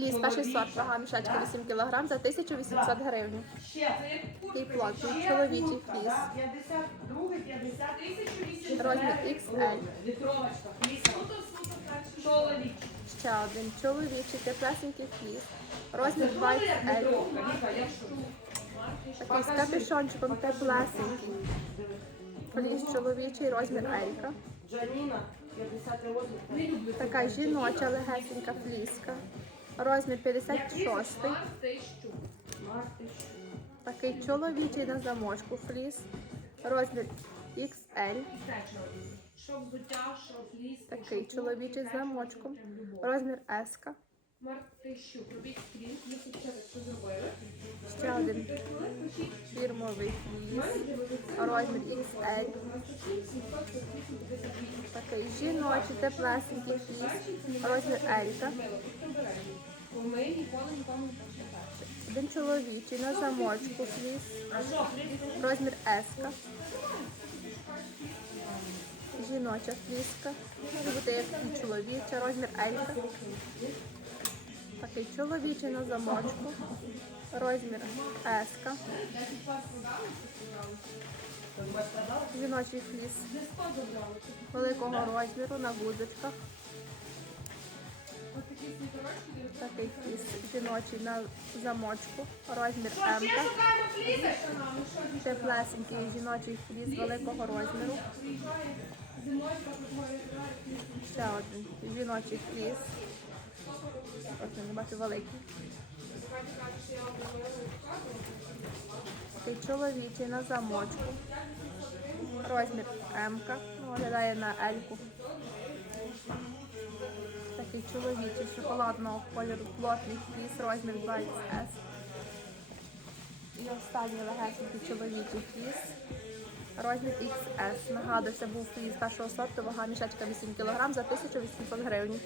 Фліс перший сорт, вага мішечка 8 кг за 1800 гривень. Ще. Такий плотний чоловічий фліс. 52, 50. Розмір XL. Ще один чоловічий теплесенький фліс. Розмір 2XL. Вітровка, Віка, якщо. Такий з капюшончиком теплесенький. Фліс чоловічий, розмір Елька. Джаніна, 58. Така жіноча легесенька фліска. Розмір 56. Марти. Такий чоловічий на замочку фліс. Розмір XL. Такий чоловічий з замочком. Розмір S. Ще один фірмовий фліс. Розмір XL. Такий жіночий, теплесенький фліс. Розмір L. Один чоловічий на замочку фліс. Розмір S. Жіноча фліска. Може бути як чоловіча, розмір L. Такий чоловічий на замочку. Розмір S. Жіночий фліс великого розміру на гудочках. Такий фліс жіночий на замочку. Розмір М. Теплесенький жіночий фліс великого розміру. Ще один жіночий фліс. Ось він, бачу великий. Такий чоловічий на замочку. Розмір М. Ну, Виглядає на Ельку. Чоловічий шоколадного кольору плотний фліс, розмір 20S. І останній легесенький чоловічий фліс. Розмір XS. Нагадую, це був фліс першого сорту, вага мішечка 8 кг за 1800 гривень.